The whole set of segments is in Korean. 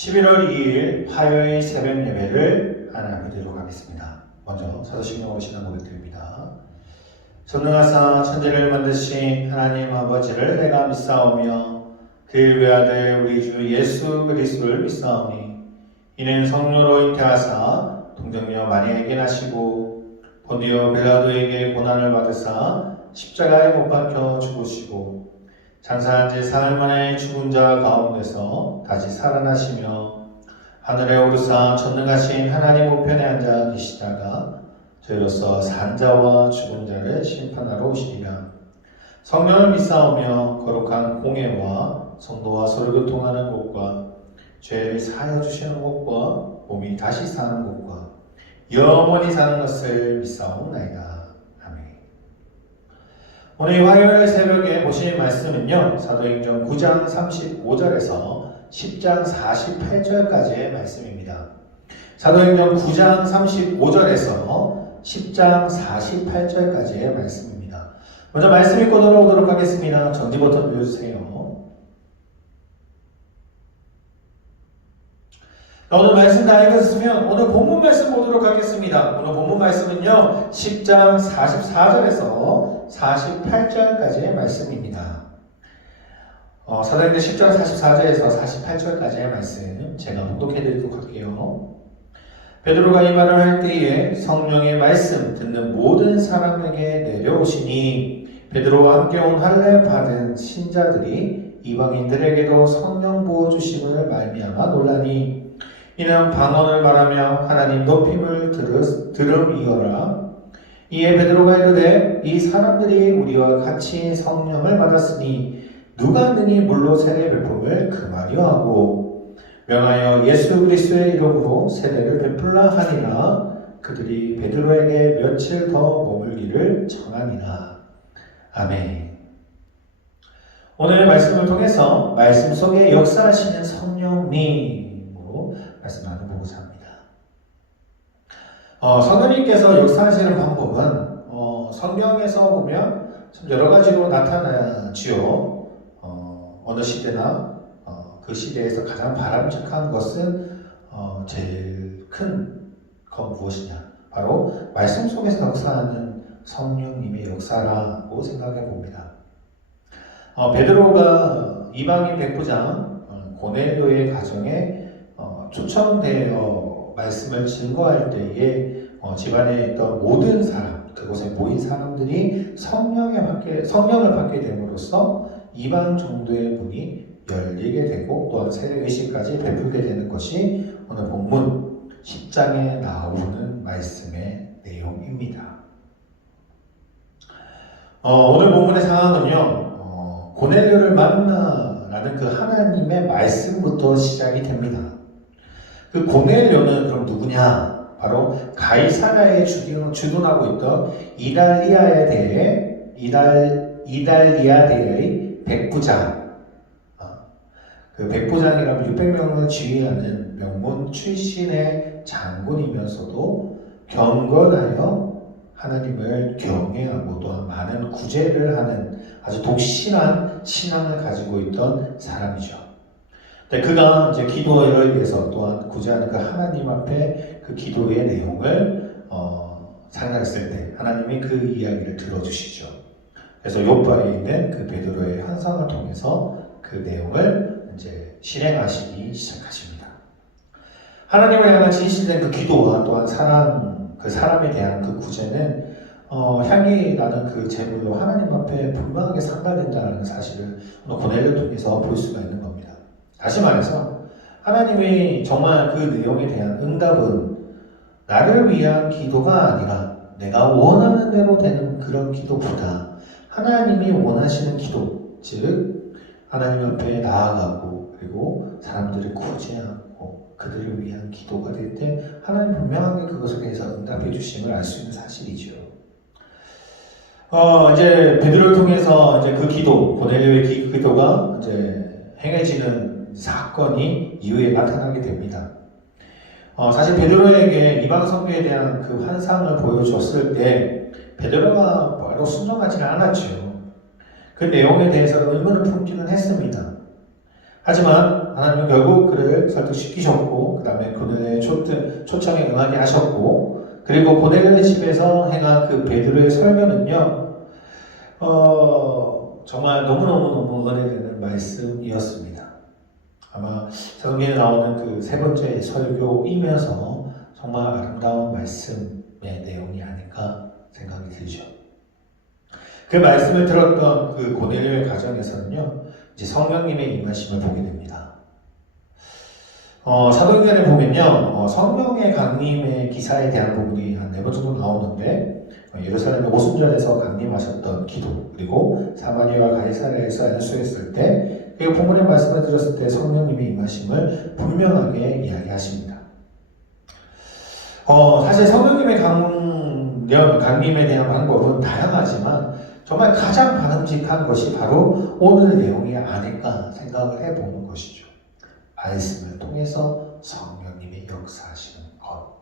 11월 2일 화요일 새벽 예배를 하나보도록 하겠습니다. 먼저 사도신경 오신 고백드립니다. 전능하사 천지를 만드신 하나님 아버지를 내가 믿사오며 그 외아들 우리 주 예수 그리스도를 믿사오니 이는 성령으로 잉태하사 동정녀 마리아에게 나시고 본디오 빌라도에게 고난을 받으사 십자가에 못 박혀 죽으시고 장사한 지 사흘 만에 죽은 자 가운데서 다시 살아나시며 하늘에 오르사 전능하신 하나님 우편에 앉아 계시다가 저희로서 산 자와 죽은 자를 심판하러 오시리라. 성령을 믿사오며 거룩한 공예와 성도와 서로 교통하는 것과 죄를 사하여 주시는 것과 몸이 다시 사는 것과 영원히 사는 것을 믿사옵나이다. 오늘 화요일 새벽에 보실 말씀은요, 사도행전 9장 35절에서 10장 48절까지의 말씀입니다. 사도행전 9장 35절에서 10장 48절까지의 말씀입니다. 먼저 말씀 읽고 돌아오도록 하겠습니다. 전지 버튼 눌러주세요. 오늘 말씀 다 읽었으면 오늘 본문 말씀 보도록 하겠습니다. 오늘 본문 말씀은요, 10장 44절에서 48절까지의 말씀입니다. 사도행전 10장 44절에서 48절까지의 말씀 제가 봉독해 드리도록 할게요. 베드로가 이 말을 할 때에 성령의 말씀 듣는 모든 사람에게 내려오시니 베드로와 함께 온 할례 받은 신자들이 이방인들에게도 성령 부어 주심을 말미암아 놀라니 이는 방언을 말하며 하나님 높임을 들음이어라. 이에 베드로가 이르되 이 사람들이 우리와 같이 성령을 받았으니 누가 능히 물로 세례 베품을 금하려 하고 명하여 예수 그리스도의 이름으로 세례를 베풀라 하니라. 그들이 베드로에게 며칠 더 머물기를 청하니라. 아멘. 오늘 말씀을 통해서 말씀 속에 역사하시는 성령님으로 말씀 나눠보고자 합니다. 성령님께서 역사하시는 방법은 성경에서 보면 참 여러 가지로 나타나지요. 어느 시대나 그 시대에서 가장 바람직한 것은 제일 큰 건 무엇이냐? 바로 말씀 속에서 역사하는 성령님의 역사라고 생각해 봅니다. 베드로가 이방인 백부장 고넬료의 가정에 초청되어 말씀을 증거할 때에 집안에 있던 모든 사람, 그곳에 모인 사람들이 성령을 받게 됨으로써 이방 정도의 문이 열리게 되고 또한 세례의식까지 베풀게 되는 것이 오늘 본문 10장에 나오는 말씀의 내용입니다. 오늘 본문의 상황은요, 고넬료를 만나라는 그 하나님의 말씀부터 시작이 됩니다. 그 고넬료는 그럼 누구냐? 바로 가이사랴에 주둔하고 있던 이달리아대의 백부장. 그 백부장이라면 600명을 지휘하는 명문 출신의 장군이면서도 경건하여 하나님을 경외하고 또한 많은 구제를 하는 아주 독실한 신앙을 가지고 있던 사람이죠. 그가 이제 기도를 위해서 또한 구제하는 그 하나님 앞에 그 기도의 내용을 상달했을 때 하나님이 그 이야기를 들어주시죠. 그래서 욥바에 있는 그 베드로의 환상을 통해서 그 내용을 이제 실행하시기 시작하십니다. 하나님을 향한 진실된 그 기도와 또한 그 사람에 대한 그 구제는 향기 나는 그 제물로 하나님 앞에 분명하게 상달된다는 사실을 고넬료 통해서 볼 수가 있는 겁니다. 다시 말해서 하나님이 정말 그 내용에 대한 응답은 나를 위한 기도가 아니라 내가 원하는 대로 되는 그런 기도보다 하나님이 원하시는 기도, 즉 하나님 앞에 나아가고 그리고 사람들을 구제하고 그들을 위한 기도가 될 때 하나님 분명하게 그것에 대해서 응답해 주심을 알 수 있는 사실이죠. 이제 베드로를 통해서 이제 그 기도, 고넬료의 기도가 이제 행해지는 사건이 이후에 나타나게 됩니다. 사실 베드로에게 이방 선교에 대한 그 환상을 보여줬을 때 베드로가 바로 순종하지는 않았죠. 그 내용에 대해서 의문을 품기는 했습니다. 하지만 하나님은 결국 그를 설득시키셨고 그 다음에 고넬료의 초청에 응하게 하셨고 그리고 고넬료의 집에서 행한 그 베드로의 설교는요 정말 너무너무너무 은혜되는 말씀이었습니다. 아마 성경에 나오는 그 세 번째 설교이면서 정말 아름다운 말씀의 내용이 아닐까 생각이 들죠. 그 말씀을 들었던 그 고넬료의 가정에서는요 이제 성령님의 임하심을 보게 됩니다. 사도행전에 보면요 성령의 강림의 기사에 대한 부분이 한 4번 정도 나오는데 예루살렘의 오순절에서 강림하셨던 기도 그리고 사마리아와 가이사랴에서 안수했을 때 그리고 본문의 말씀을 들었을 때 성령님의 임하심을 분명하게 이야기하십니다. 사실 성령님의 강림에 대한 방법은 다양하지만 정말 가장 바람직한 것이 바로 오늘 내용이 아닐까 생각을 해보는 것이죠. 말씀을 통해서 성령님이 역사하시는 것.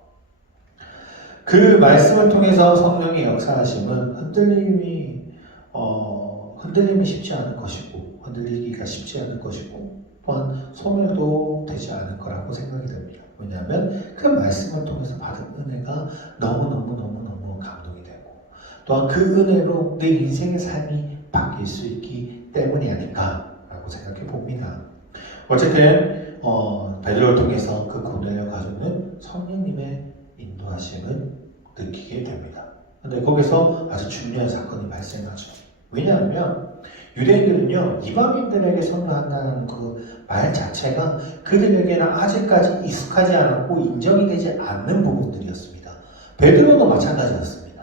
그 말씀을 통해서 성령의 역사하심은 흔들림이 쉽지 않을 것이고 흔들리기가 쉽지 않을 것이고 또한 소멸도 되지 않을 거라고 생각이 됩니다. 왜냐하면 그 말씀을 통해서 받은 은혜가 너무너무 감동이 되고 또한 그 은혜로 내 인생의 삶이 바뀔 수 있기 때문이 아닐까라고 생각해 봅니다. 어쨌든 베드로를 통해서 그 고넬료 가족은 성령님의 인도하심을 느끼게 됩니다. 근데 거기서 아주 중요한 사건이 발생하죠. 왜냐하면 유대인들은요 이방인들에게 선교한다는 그 말 자체가 그들에게는 아직까지 익숙하지 않았고 인정이 되지 않는 부분들이었습니다. 베드로도 마찬가지였습니다.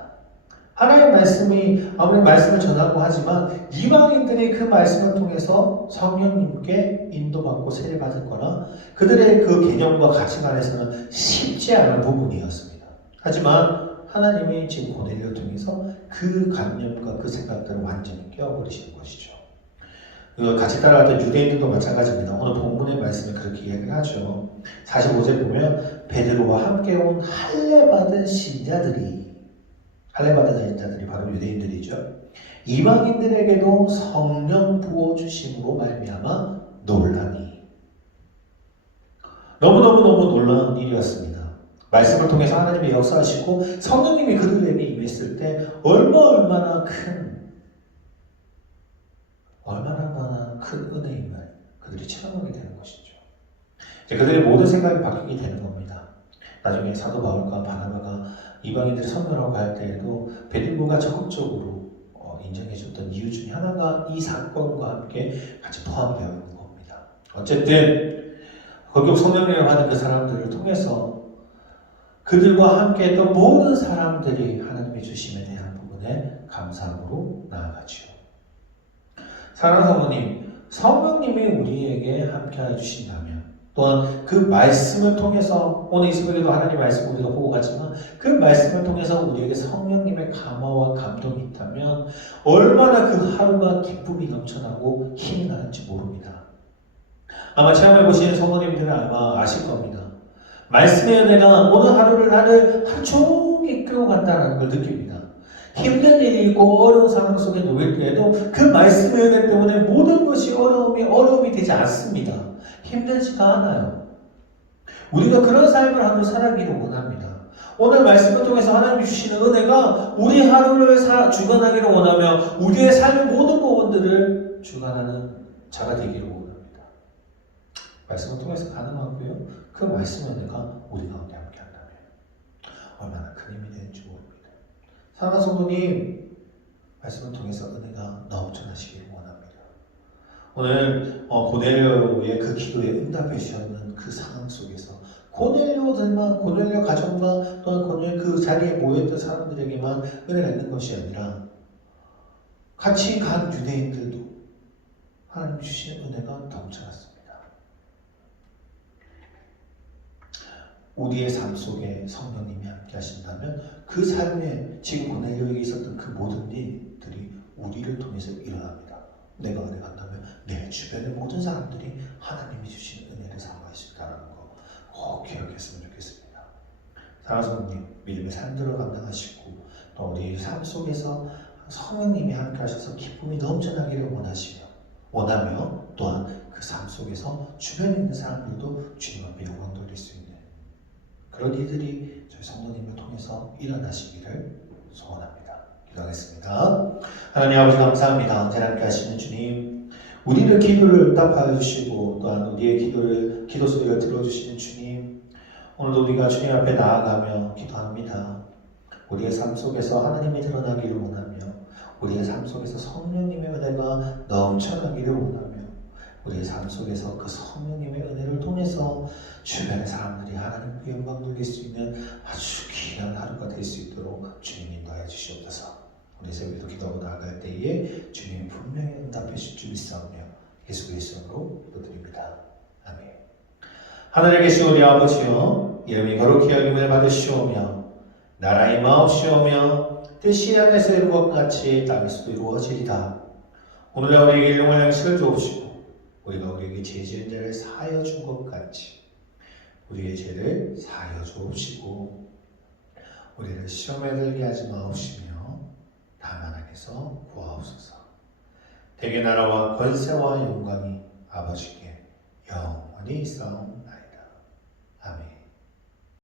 하나님의 말씀이 아무리 말씀을 전하고 하지만 이방인들이 그 말씀을 통해서 성령님께 인도받고 세례받을 거라 그들의 그 개념과 가치관에서는 쉽지 않은 부분이었습니다. 하지만 하나님이 지금 고넬료를 통해서 그 관념과 그 생각들을 완전히 깨워버리시는 것이죠. 같이 따라갔던 유대인들도 마찬가지입니다. 오늘 본문의 말씀에 그렇게 이야기를 하죠. 45절 보면 베드로와 함께 온 할례받은 신자들이 바로 유대인들이죠. 이방인들에게도 성령 부어주심으로 말미암아 놀라니. 너무너무 놀라운 일이었습니다. 말씀을 통해서 하나님이 역사하시고 성령님이 그들에게 임했을 때 얼마나 큰 은혜임을 그들이 체험하게 되는 것이죠. 이제 그들의 모든 생각이 바뀌게 되는 겁니다. 나중에 사도 바울과 바나바가 이방인들을 선교하고 할 때에도 베드로가 적극적으로 인정해줬던 이유 중에 하나가 이 사건과 함께 같이 포함되어 있는 겁니다. 어쨌든 거기 성령님을 받은 그 사람들을 통해서 그들과 함께 했던 모든 사람들이 하나님의 주심에 대한 부분에 감사함으로 나아가죠. 사랑하는 성도님, 성령님이 우리에게 함께해 주신다면 또한 그 말씀을 통해서 오늘 이 새벽에도 하나님의 말씀 우리가 보고 갔지만 그 말씀을 통해서 우리에게 성령님의 감화와 감동이 있다면 얼마나 그 하루가 기쁨이 넘쳐나고 힘이 나는지 모릅니다. 아마 체험해보신 성도님들은 아마 아실 겁니다. 말씀의 은혜가 오늘 하루를 나를 하루 종일 이끌고 간다는 걸 느낍니다. 힘든 일이 있고 어려운 상황 속에 놓일 때에도 그 말씀의 은혜 때문에 모든 것이 어려움이 되지 않습니다. 힘들지가 않아요. 우리가 그런 삶을 하루 살아기를 원합니다. 오늘 말씀을 통해서 하나님 주시는 은혜가 우리 하루를 주관하기를 원하며 우리의 삶의 모든 부분들을 주관하는 자가 되기를 원합니다. 말씀을 통해서 가능하고요. 그 말씀의 은혜가 우리 가운데 함께한다면 얼마나 큰 힘이 되는지 모릅니다. 사랑하는 성도님, 말씀을 통해서 은혜가 넘쳐나시기를 원합니다. 오늘 고넬료의 그 기도에 응답해 주셨는 그 상황 속에서 고넬료 가정과 또한 고넬료 그 자리에 모여있던 사람들에게만 은혜가 있는 것이 아니라 같이 간 유대인들도 하나님 주신 은혜가 넘쳐났습니다. 우리의 삶 속에 성령님이 함께 하신다면 그 삶에 지금 고넬료에게 있었던 그 모든 일들이 우리를 통해서 일어납니다. 내가 은혜 간다면 내 주변의 모든 사람들이 하나님이 주신 은혜를 사모할 수 있다는 거 꼭 기억했으면 좋겠습니다. 사랑하는 성도님, 믿음의 삶들을 감당하시고 또 우리 삶 속에서 성령님이 함께 하셔서 기쁨이 넘쳐나기를 원하며 또한 그 삶 속에서 주변에 있는 사람들도 주님 앞에 영광 돌릴 수 있는 그런 일들이 저희 성도님을 통해서 일어나시기를 소원합니다. 기도하겠습니다. 하나님 아버지 감사합니다. 언제나 함께 하시는 주님, 우리의 기도를 응답하여 주시고 또한 우리의 기도 소리를 들어주시는 주님, 오늘도 우리가 주님 앞에 나아가며 기도합니다. 우리의 삶 속에서 하나님이 드러나기를 원하며 우리의 삶 속에서 성령님의 은혜가 넘쳐나기를 원하며 우리의 삶 속에서 그 성령님의 은혜를 통해서 주변의 사람들이 하나님께 영광 돌릴 수 있는 아주 귀한 하루가 될 수 있도록 주님 인도하여 주시옵소서. 우리 새벽에도 기도하고 나아갈 때에 주님 분명히 응답해 주실 줄 믿사오며 예수 그리스도로 기도드립니다. 아멘. 하늘에 계신 우리 아버지여, 이름이 거룩히 여김을 받으시오며 나라의 마옵시오며 뜻이 하늘에서 이룬 것 같이 땅에서도 이루어지리다. 오늘날 우리에게 일용할 양식을 주옵시고 우리가 우리에게 죄 지은 자를 사하여 준 것 같이 우리의 죄를 사하여 주옵시고 우리를 시험에 들게 하지 마옵시며 다만 악에서 구하옵소서. 대개 나라와 권세와 영광이 아버지께 영원히 있사옵나이다. 아멘.